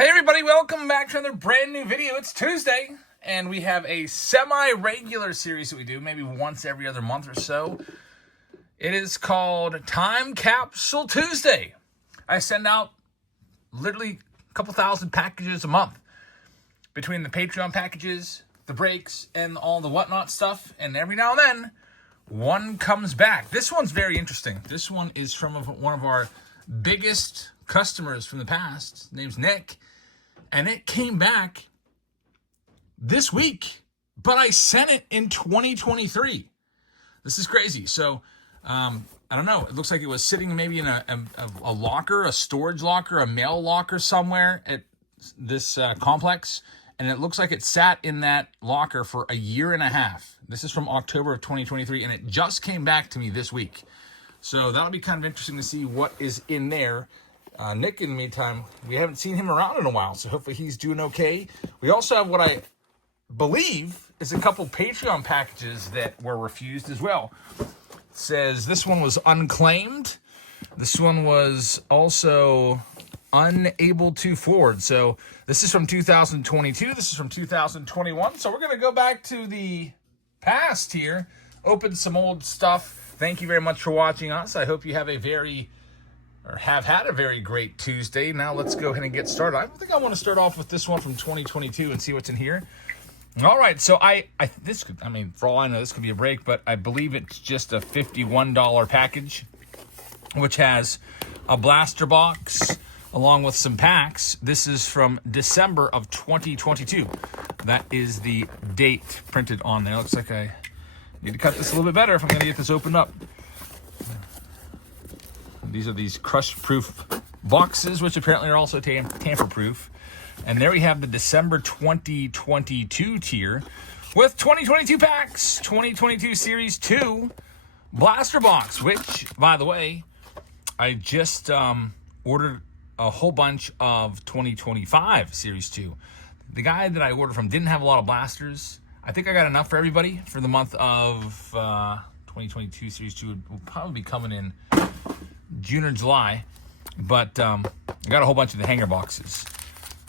Hey everybody, welcome back to another brand new video. It's Tuesday, and we have a semi-regular series that we do, maybe once every other month or so. It is called Time Capsule Tuesday. I send out literally a couple thousand packages a month between the Patreon packages, the breaks, and all the whatnot stuff, and every now and then, one comes back. This one's very interesting. This one is from one of our biggest customers from the past. His name's Nick, and it came back this week, but I sent it in 2023. This is crazy. So I don't know, it looks like it was sitting maybe in a locker, a storage locker, a mail locker somewhere at this complex, and it looks like it sat in that locker for a year and a half. This is from October of 2023, and it just came back to me this week. So that'll be kind of interesting to see what is in there. Nick, in the meantime, we haven't seen him around in a while, so hopefully he's doing okay. We also have what I believe is a couple Patreon packages that were refused as well. It says this one was unclaimed. This one was also unable to forward. So this is from 2022. This is from 2021. So we're going to go back to the past here, open some old stuff. Thank you very much for watching us. I hope you have have had a very great Tuesday. Now let's go ahead and get started. I think I want to start off with this one from 2022 and see what's in here. All right, so for all I know, this could be a break, but I believe it's just a $51 package, which has a blaster box along with some packs. This is from December of 2022. That is the date printed on there. Looks like I need to cut this a little bit better if I'm going to get this opened up. These are these crush-proof boxes, which apparently are also tamper-proof. And there we have the December 2022 tier with 2022 packs, 2022 Series 2 blaster box, which, by the way, I just ordered a whole bunch of 2025 Series 2. The guy that I ordered from didn't have a lot of blasters. I think I got enough for everybody for the month of 2022 Series 2. Will probably be coming in June or July, but I got a whole bunch of the hanger boxes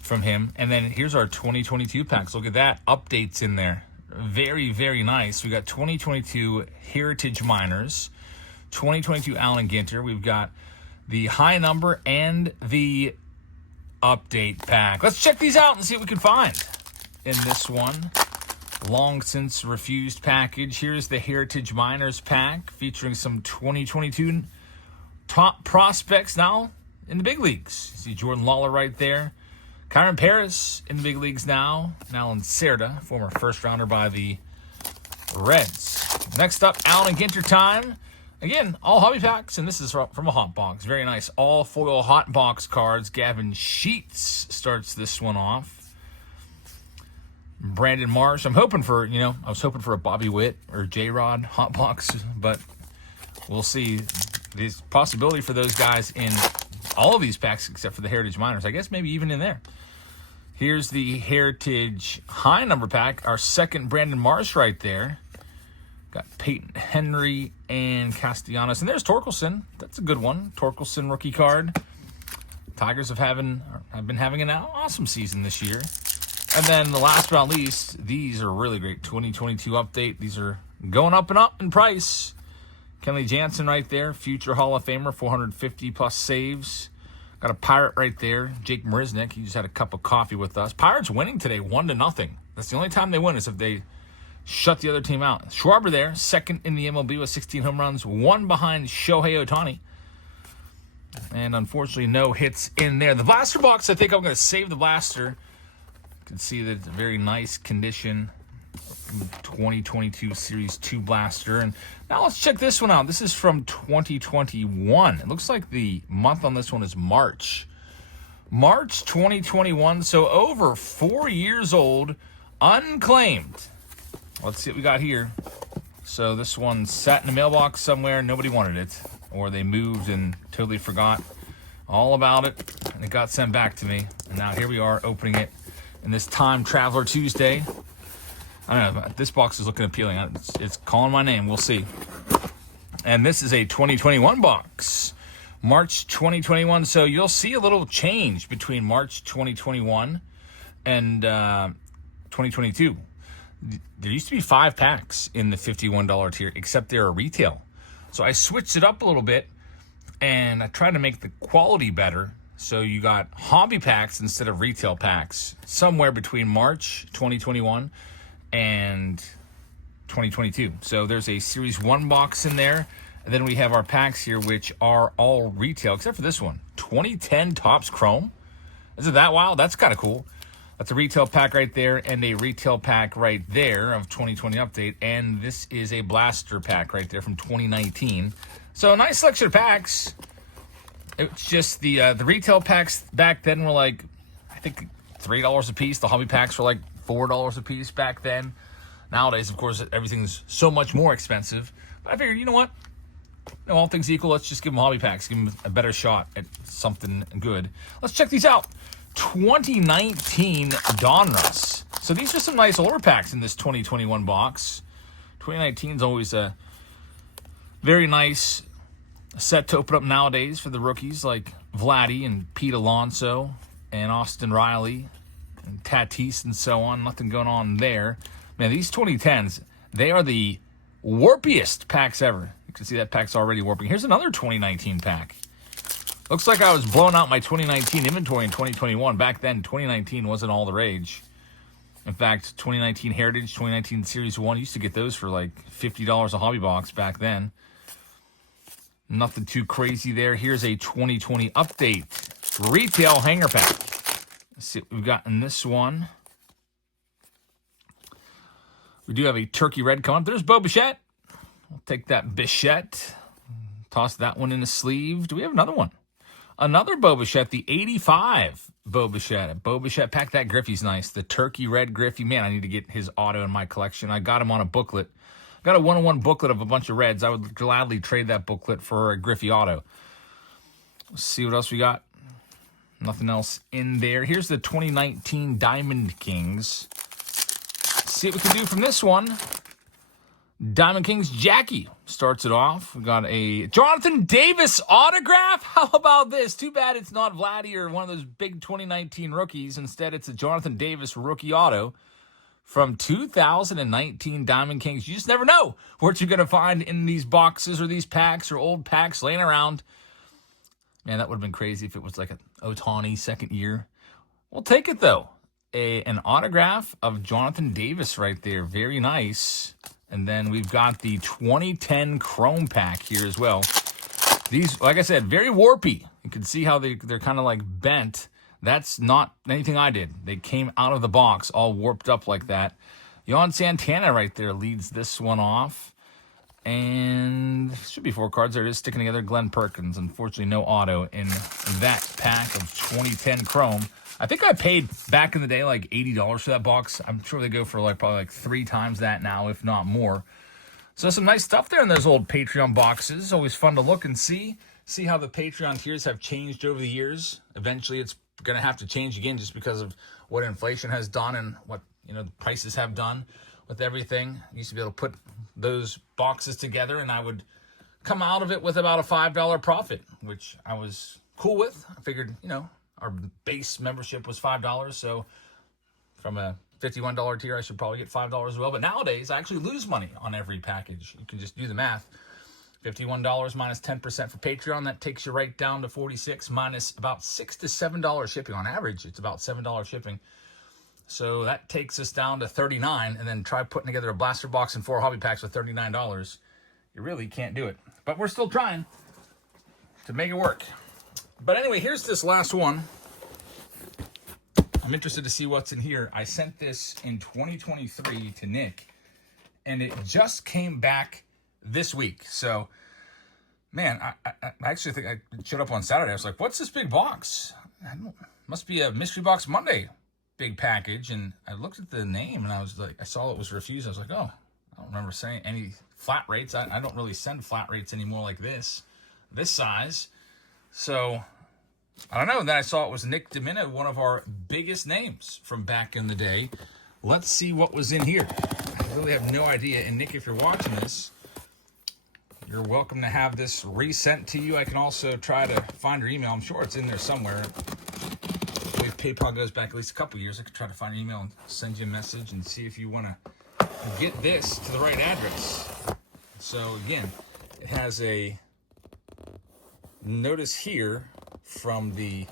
from him. And then here's our 2022 packs. Look at that, updates in there. Very, very nice. We got 2022 Heritage Miners, 2022 Allen Ginter. We've got the high number and the update pack. Let's check these out and see what we can find in this one. Long since refused package. Here's the Heritage Miners pack featuring some 2022 top prospects now in the big leagues. You see Jordan Lawler right there. Kyron Paris in the big leagues now. Alan Cerda, former first rounder by the Reds. Next up, Allen Ginter time. Again, all hobby packs, and this is from a hot box. Very nice. All foil hot box cards. Gavin Sheets starts this one off. Brandon Marsh. I was hoping for a Bobby Witt or J-Rod hot box, but we'll see. There's possibility for those guys in all of these packs except for the Heritage Miners. I guess maybe even in there. Here's the Heritage high number pack. Our second Brandon Marsh right there. Got Peyton Henry and Castellanos. And there's Torkelson. That's a good one. Torkelson rookie card. Tigers have been having an awesome season this year. And then the last but not least, these are really great. 2022 update. These are going up and up in price. Kenley Jansen right there, future Hall of Famer, 450 plus saves. Got a Pirate right there, Jake Marisnick. He just had a cup of coffee with us. Pirates winning today, 1-0. That's the only time they win is if they shut the other team out. Schwarber there, second in the MLB with 16 home runs, one behind Shohei Ohtani. And unfortunately, no hits in there. The blaster box, I think I'm going to save the blaster. You can see that it's a very nice condition. 2022 Series 2 blaster. And now let's check this one out. This is from 2021. It looks like the month on this one is March 2021, so over 4 years old. Unclaimed. Let's see what we got here. So this one sat in the mailbox somewhere, nobody wanted it, or they moved and totally forgot all about it, and it got sent back to me. And now here we are opening it in this Time Traveler Tuesday. I don't know, this box is looking appealing. It's calling my name. We'll see. And this is a 2021 box. March 2021. So you'll see a little change between March 2021 and 2022. There used to be 5 packs in the $51 tier, except they're a retail. So I switched it up a little bit, and I tried to make the quality better. So you got hobby packs instead of retail packs somewhere between March 2021 and 2022. So there's a Series 1 box in there. And then we have our packs here, which are all retail, except for this one. 2010 Topps Chrome. Isn't that wild? That's kind of cool. That's a retail pack right there and a retail pack right there of 2020 update. And this is a blaster pack right there from 2019. So a nice selection of packs. It's just the retail packs back then were like, I think $3 a piece. The hobby packs were like $4 a piece back then. Nowadays, of course, everything's so much more expensive. But I figured, you know what? All things equal, let's just give them hobby packs. Give them a better shot at something good. Let's check these out. 2019 Donruss. So these are some nice older packs in this 2021 box. 2019 is always a very nice set to open up nowadays for the rookies like Vladdy and Pete Alonso and Austin Riley and Tatis and so on. Nothing going on there. Man, these 2010s, they are the warpiest packs ever. You can see that pack's already warping. Here's another 2019 pack. Looks like I was blowing out my 2019 inventory in 2021. Back then, 2019 wasn't all the rage. In fact, 2019 Heritage, 2019 Series 1, used to get those for like $50 a hobby box back then. Nothing too crazy there. Here's a 2020 update retail hanger pack. Let's see what we've got in this one. We do have a turkey red coming up. There's Bo Bichette. We'll take that Bichette. Toss that one in the sleeve. Do we have another one? Another Bo Bichette, the 85 Bo Bichette. A Bo Bichette pack. That Griffey's nice. The turkey red Griffey. Man, I need to get his auto in my collection. I got him on a booklet. Got a 1-on-1 booklet of a bunch of reds. I would gladly trade that booklet for a Griffey auto. Let's see what else we got. Nothing else in there. Here's the 2019 Diamond Kings. Let's see what we can do from this one. Diamond Kings Jackie starts it off. We got a Jonathan Davis autograph. How about this? Too bad it's not Vladdy or one of those big 2019 rookies. Instead, it's a Jonathan Davis rookie auto from 2019 Diamond Kings. You just never know what you're going to find in these boxes or these packs or old packs laying around. Man, that would have been crazy if it was like an Ohtani second year. We'll take it, though. An autograph of Jonathan Davis right there. Very nice. And then we've got the 2010 Chrome pack here as well. These, like I said, very warpy. You can see how they're kind of like bent. That's not anything I did. They came out of the box all warped up like that. Yon Santana right there leads this one off. And should be 4 cards. There it is, sticking together. Glenn Perkins. Unfortunately, no auto in that pack of 2010 Chrome. I think I paid back in the day like $80 for that box. I'm sure they go for like probably like 3 times that now, if not more. So some nice stuff there in those old Patreon boxes. Always fun to look and see how the Patreon tiers have changed over the years. Eventually, it's going to have to change again just because of what inflation has done and what the prices have done with everything. I used to be able to put those boxes together and I would come out of it with about a $5 profit, which I was cool with. I figured, our base membership was $5, so from a $51 tier, I should probably get $5 as well. But nowadays, I actually lose money on every package. You can just do the math. $51 minus 10% for Patreon, that takes you right down to $46 minus about $6 to $7 shipping. On average, it's about $7 shipping. So that takes us down to $39, and then try putting together a blaster box and 4 hobby packs with $39. You really can't do it. But we're still trying to make it work. But anyway, here's this last one. I'm interested to see what's in here. I sent this in 2023 to Nick, and it just came back this week. So, man, I actually think I showed up on Saturday. I was like, what's this big box? Must be a Mystery Box Monday big package. And I looked at the name, and I was like, I saw it was refused. I was like, oh, I don't remember saying any flat rates. I don't really send flat rates anymore like this size. So, I don't know. And then I saw it was Nick Domina, one of our biggest names from back in the day. Let's see what was in here. I really have no idea. And Nick, if you're watching this, you're welcome to have this resent to you. I can also try to find your email. I'm sure it's in there somewhere. I believe PayPal goes back at least a couple years. I could try to find your email and send you a message and see if you want to get this to the right address. So again, it has a notice here from the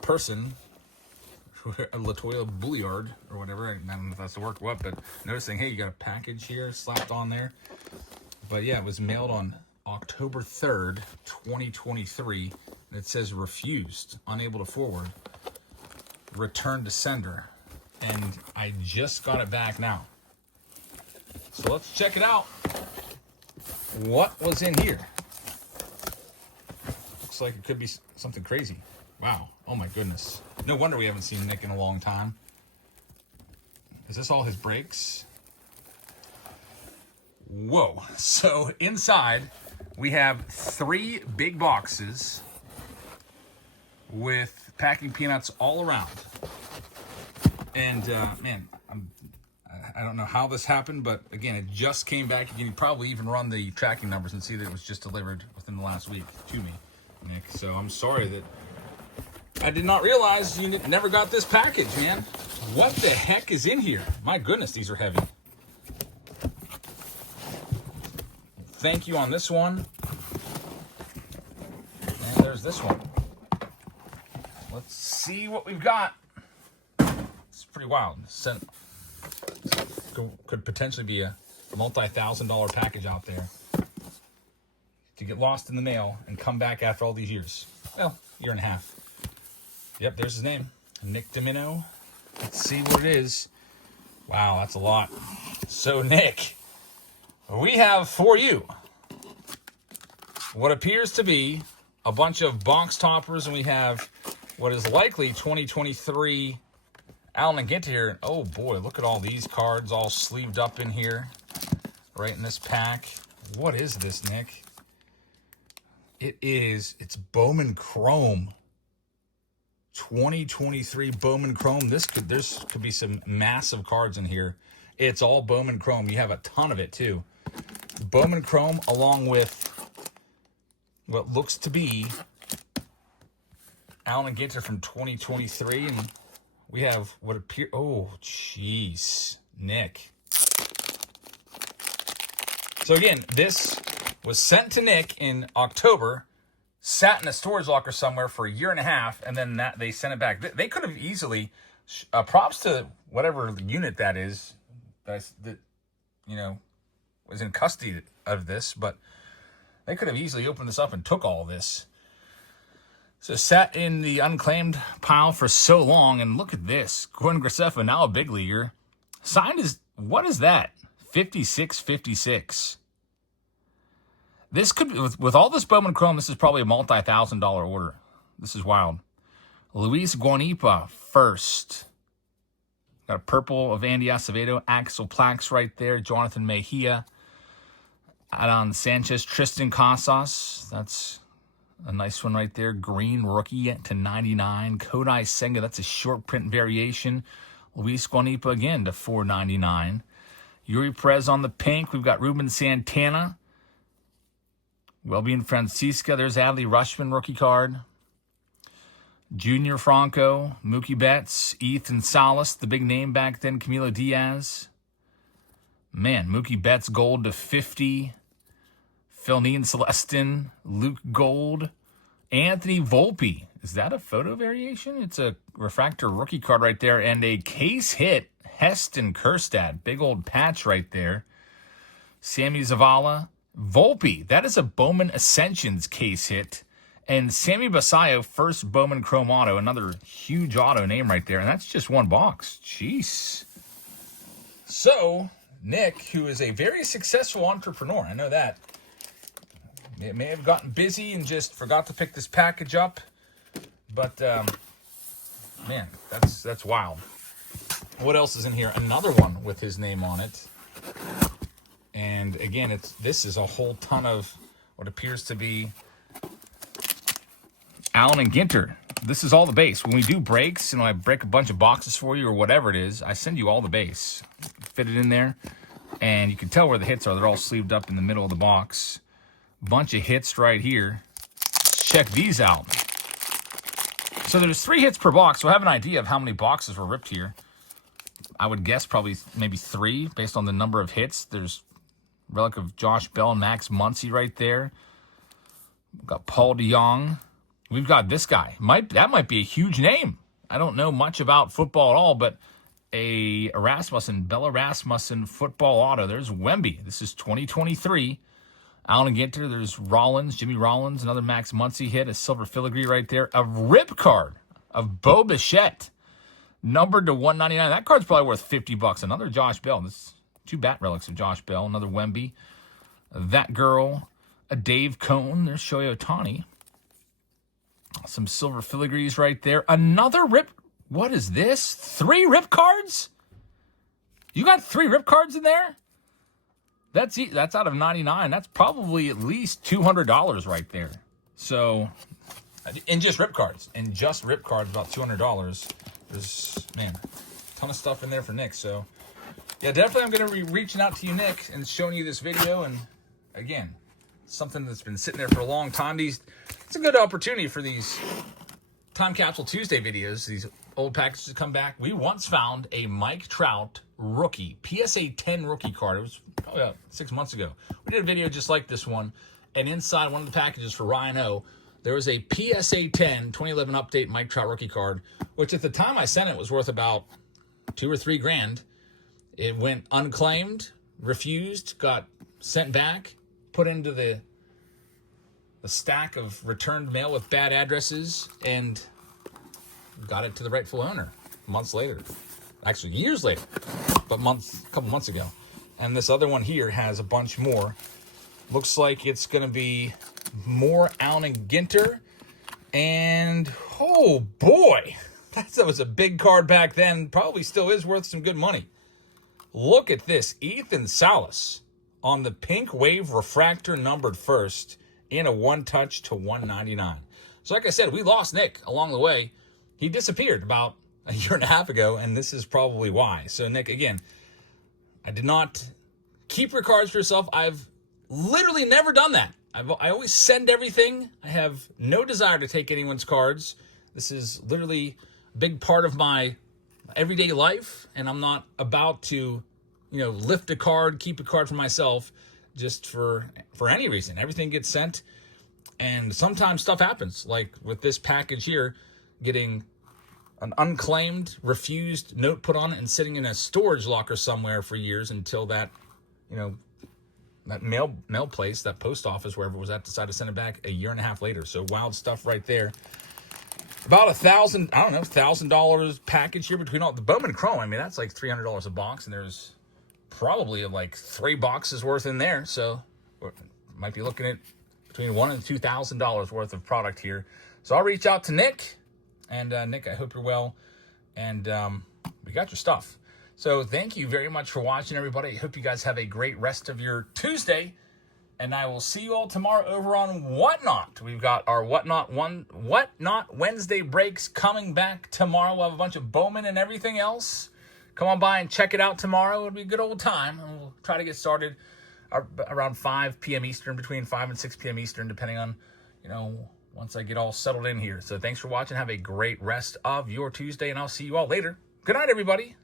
person, Latoya Bouillard or whatever. I don't know if that's the word or what, but noticing, hey, you got a package here slapped on there. But yeah, it was mailed on October 3rd, 2023. And it says refused, unable to forward, return to sender. And I just got it back now. So let's check it out. What was in here? Looks like it could be something crazy. Wow. Oh my goodness. No wonder we haven't seen Nick in a long time. Is this all his brakes? Whoa. So inside we have 3 big boxes with packing peanuts all around. And man, I don't know how this happened, but again, it just came back. You can probably even run the tracking numbers and see that it was just delivered within the last week to me, Nick. So I'm sorry that I did not realize you never got this package, man. What the heck is in here? My goodness, these are heavy. Thank you on this one. And there's this one. Let's see what we've got. It's pretty wild. Could potentially be a multi-$1,000 package out there to get lost in the mail and come back after all these years. Well, year and a half. Yep, there's his name, Nick Domino. Let's see what it is. Wow, that's a lot. So, Nick, we have for you what appears to be a bunch of box toppers, and we have what is likely 2023 Allen & Ginter here. Oh boy, look at all these cards all sleeved up in here, right in this pack. What is this, Nick? It's Bowman Chrome. 2023 Bowman Chrome. There could be some massive cards in here. It's all Bowman Chrome. You have a ton of it too. Bowman Chrome along with what looks to be Allen & Ginter from 2023, and we have what appear. Oh, jeez, Nick. So again, this was sent to Nick in October, sat in a storage locker somewhere for a year and a half, and then they sent it back. They could have easily, props to whatever unit that is, that was in custody of this, but they could have easily opened this up and took all this. So sat in the unclaimed pile for so long, and look at this. Gordon Graceffa, now a big leaguer. Signed is, what is that? 56-56. This could, with all this Bowman Chrome, this is probably a multi-$1,000 order. This is wild. Luis Guanipa, first. Got a purple of Andy Acevedo, Axel Plax right there. Jonathan Mejia. Adon Sanchez, Tristan Casas. That's a nice one right there. Green rookie to 99. Kodai Senga, that's a short print variation. Luis Guanipa again to 499. Yuri Perez on the pink. We've got Ruben Santana. Wellbeing Francisca. There's Adley Rushman rookie card. Junior Franco. Mookie Betts. Ethan Salas, the big name back then. Camilo Diaz. Man, Mookie Betts gold to 50. Philneen Celestin, Luke Gold, Anthony Volpe. Is that a photo variation? It's a refractor rookie card right there, and a case hit, Heston Kjerstad. Big old patch right there. Sammy Zavala, Volpe. That is a Bowman Ascensions case hit. And Sammy Basayo, first Bowman Chrome auto. Another huge auto name right there. And that's just one box. Jeez. So, Nick, who is a very successful entrepreneur, I know that. It may have gotten busy and just forgot to pick this package up. But, man, that's wild. What else is in here? Another one with his name on it. And, again, this is a whole ton of what appears to be Allen & Ginter. This is all the base. When we do breaks, and I break a bunch of boxes for you or whatever it is, I send you all the base. Fit it in there. And you can tell where the hits are. They're all sleeved up in the middle of the box. Bunch of hits right here. Check these out. So there's 3 hits per box, so I have an idea of how many boxes were ripped here. I would guess probably maybe 3 based on the number of hits. There's relic of Josh Bell and Max Muncy right there. We've got Paul DeJong. We've got this guy. That might be a huge name. I don't know much about football at all, but a Bella Rasmussen football auto. There's Wemby. This is 2023. Allen Ginter. There's Rollins, Jimmy Rollins, another Max Muncy hit, a silver filigree right there. A rip card of Bo Bichette, numbered to 199. That card's probably worth $50. Another Josh Bell. This is 2 bat relics of Josh Bell. Another Wemby. That girl. A Dave Cone. There's Shohei Ohtani. Some silver filigrees right there. Another rip. What is this? 3 rip cards? You got 3 rip cards in there? That's out of 99. That's probably at least $200 right there. So, in just rip cards. In just rip cards, about $200. There's, man, a ton of stuff in there for Nick. So, yeah, definitely I'm going to be reaching out to you, Nick, and showing you this video. And, again, something that's been sitting there for a long time. It's a good opportunity for these Time Capsule Tuesday videos, these old packages to come back. We once found a Mike Trout rookie, PSA 10 rookie card. It was probably about 6 months ago. We did a video just like this one, and inside one of the packages for Ryan O, there was a PSA 10 2011 update Mike Trout rookie card, which at the time I sent it was worth about $2 or $3 grand. It went unclaimed, refused, got sent back, put into the stack of returned mail with bad addresses, and got it to the rightful owner months later. Actually, years later, but a couple months ago. And this other one here has a bunch more. Looks like it's going to be more Allen and Ginter. And, oh boy, that was a big card back then. Probably still is worth some good money. Look at this. Ethan Salas on the Pink Wave Refractor numbered first in a 1-touch to 199. So like I said, we lost Nick along the way. He disappeared about a year and a half ago, and this is probably why. So, Nick, again, I did not keep your cards for yourself. I've literally never done that. I always send everything. I have no desire to take anyone's cards. This is literally a big part of my everyday life, and I'm not about to, lift a card, keep a card for myself just for any reason. Everything gets sent, and sometimes stuff happens, like with this package here, getting an unclaimed, refused note put on it and sitting in a storage locker somewhere for years until that, that mail place, that post office, wherever it was at, decided to send it back a year and a half later. So wild stuff right there. About $1,000 package here between all the Bowman Chrome. I mean, that's like $300 a box, and there's probably like 3 boxes worth in there. So might be looking at between $1,000 and $2,000 worth of product here. So I'll reach out to Nick. And Nick, I hope you're well, and we got your stuff. So thank you very much for watching, everybody. I hope you guys have a great rest of your Tuesday, and I will see you all tomorrow over on Whatnot. We've got our Whatnot Wednesday breaks coming back tomorrow. We'll have a bunch of Bowman and everything else. Come on by and check it out tomorrow. It'll be a good old time, and we'll try to get started around 5 p.m. Eastern, between 5 and 6 p.m. Eastern, depending on, once I get all settled in here. So thanks for watching. Have a great rest of your Tuesday, and I'll see you all later. Good night, everybody.